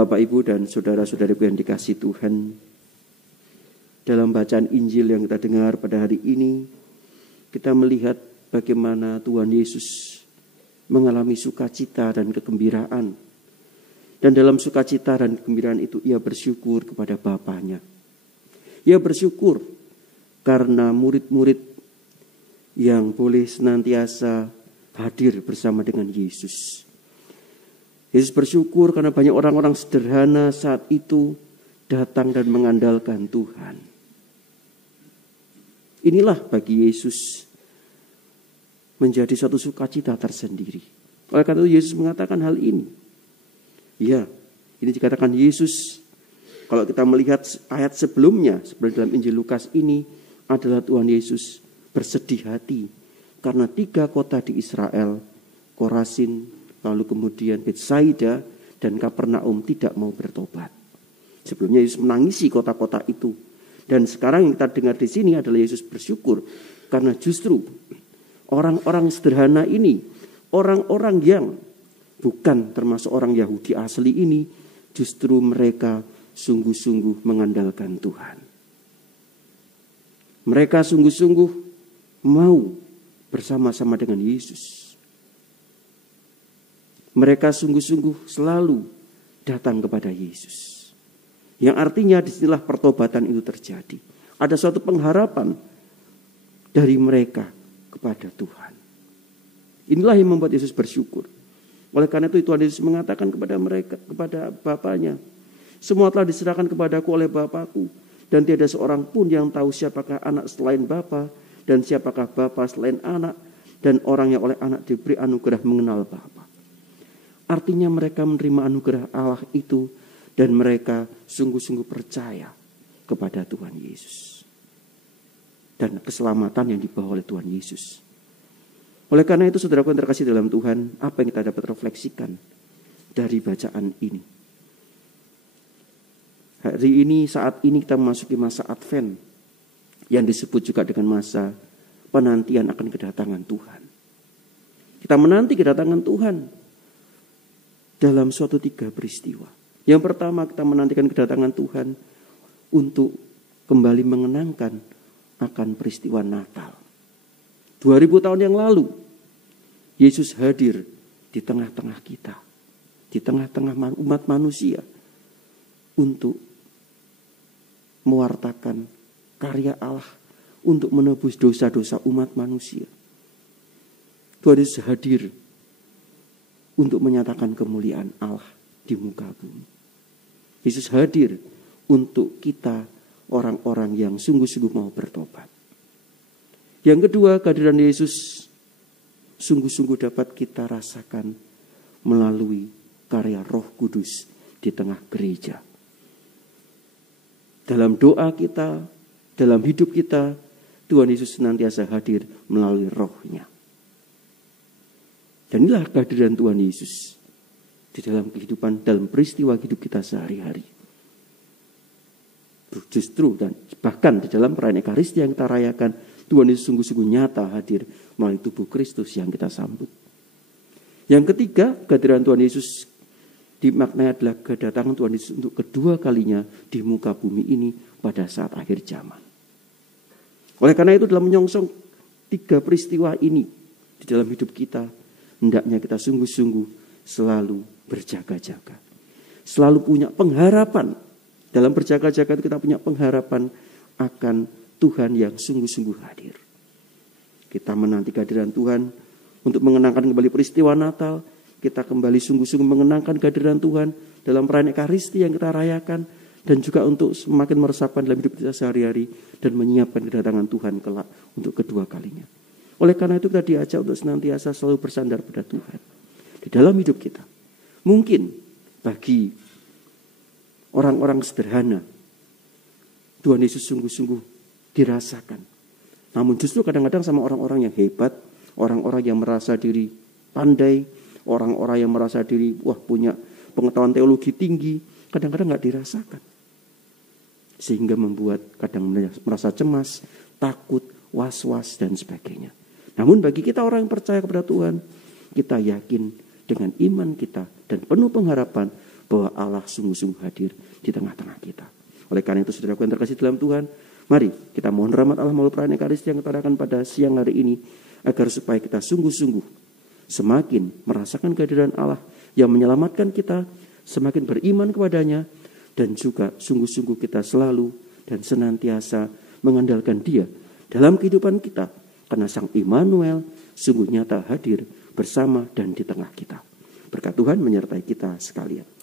Bapak, Ibu, dan saudara-saudariku yang dikasihi Tuhan, dalam bacaan Injil yang kita dengar pada hari ini, kita melihat bagaimana Tuhan Yesus mengalami sukacita dan kegembiraan. Dan dalam sukacita dan kegembiraan itu ia bersyukur kepada Bapanya. Ia bersyukur karena murid-murid yang boleh senantiasa hadir bersama dengan Yesus. Yesus bersyukur karena banyak orang-orang sederhana saat itu datang dan mengandalkan Tuhan. Inilah bagi Yesus menjadi suatu sukacita tersendiri. Oleh karena itu Yesus mengatakan hal ini. Ya, ini dikatakan Yesus. Kalau kita melihat ayat sebelumnya, seperti dalam Injil Lukas ini, adalah Tuhan Yesus bersedih hati. Karena 3 kota di Israel, Korasin, lalu kemudian Betsaida dan Kapernaum tidak mau bertobat. Sebelumnya Yesus menangisi kota-kota itu. Dan sekarang yang kita dengar di sini adalah Yesus bersyukur. Karena justru orang-orang sederhana ini, orang-orang yang bukan termasuk orang Yahudi asli ini, justru mereka sungguh-sungguh mengandalkan Tuhan. Mereka sungguh-sungguh mau bersama-sama dengan Yesus. Mereka sungguh-sungguh selalu datang kepada Yesus. Yang artinya disinilah pertobatan itu terjadi. Ada suatu pengharapan dari mereka kepada Tuhan. Inilah yang membuat Yesus bersyukur. Oleh karena itu Tuhan Yesus mengatakan kepada mereka, kepada Bapanya, semua telah diserahkan kepadaku oleh Bapakku, dan tiada seorang pun yang tahu siapakah anak selain Bapa, dan siapakah Bapa selain anak, dan orang yang oleh anak diberi anugerah mengenal Bapa. Artinya mereka menerima anugerah Allah itu, dan mereka sungguh-sungguh percaya kepada Tuhan Yesus. Dan keselamatan yang dibawa oleh Tuhan Yesus. Oleh karena itu saudaraku yang terkasih dalam Tuhan, apa yang kita dapat refleksikan dari bacaan ini? Hari ini, saat ini kita memasuki masa Advent, yang disebut juga dengan masa penantian akan kedatangan Tuhan. Kita menanti kedatangan Tuhan dalam suatu 3 peristiwa. Yang pertama, kita menantikan kedatangan Tuhan untuk kembali mengenangkan akan peristiwa Natal. 2000 tahun yang lalu, Yesus hadir di tengah-tengah kita, di tengah-tengah umat manusia, untuk mewartakan karya Allah, untuk menebus dosa-dosa umat manusia. Tuhan Yesus hadir untuk menyatakan kemuliaan Allah di muka bumi. Yesus hadir untuk kita, orang-orang yang sungguh-sungguh mau bertobat. Yang kedua, kehadiran Yesus sungguh-sungguh dapat kita rasakan melalui karya Roh Kudus di tengah gereja. Dalam doa kita, dalam hidup kita, Tuhan Yesus senantiasa hadir melalui Roh-Nya. Dan inilah kehadiran Tuhan Yesus di dalam kehidupan, dalam peristiwa hidup kita sehari-hari. Justru dan bahkan di dalam perayaan Ekaristi yang kita rayakan, Tuhan Yesus sungguh-sungguh nyata hadir melalui tubuh Kristus yang kita sambut. Yang ketiga, kehadiran Tuhan Yesus dimaknai adalah kedatangan Tuhan Yesus untuk kedua kalinya di muka bumi ini pada saat akhir zaman. Oleh karena itu dalam menyongsong 3 peristiwa ini di dalam hidup kita, hendaknya kita sungguh-sungguh selalu berjaga-jaga. Selalu punya pengharapan. Dalam berjaga-jaga itu kita punya pengharapan akan Tuhan yang sungguh-sungguh hadir. Kita menanti kehadiran Tuhan untuk mengenangkan kembali peristiwa Natal. Kita kembali sungguh-sungguh mengenangkan kehadiran Tuhan dalam perayaan Ekaristi yang kita rayakan. Dan juga untuk semakin meresapkan dalam hidup kita sehari-hari. Dan menyiapkan kedatangan Tuhan kelak untuk kedua kalinya. Oleh karena itu kita diajak untuk senantiasa selalu bersandar pada Tuhan. Di dalam hidup kita. Mungkin bagi orang-orang sederhana, Tuhan Yesus sungguh-sungguh dirasakan. Namun justru kadang-kadang sama orang-orang yang hebat, orang-orang yang merasa diri pandai, orang-orang yang merasa diri punya pengetahuan teologi tinggi, kadang-kadang gak dirasakan. Sehingga membuat kadang merasa cemas, takut, was-was dan sebagainya. Namun bagi kita orang yang percaya kepada Tuhan, kita yakin dengan iman kita dan penuh pengharapan bahwa Allah sungguh-sungguh hadir di tengah-tengah kita. Oleh karena itu saudaraku yang terkasih dalam Tuhan, mari kita mohon rahmat Allah melalui perayaan Ekaristi yang kita rayakan pada siang hari ini, agar supaya kita sungguh-sungguh semakin merasakan kehadiran Allah yang menyelamatkan kita, semakin beriman kepadanya, dan juga sungguh-sungguh kita selalu dan senantiasa mengandalkan Dia dalam kehidupan kita, karena Sang Immanuel sungguh nyata hadir bersama dan di tengah kita. Berkat Tuhan menyertai kita sekalian.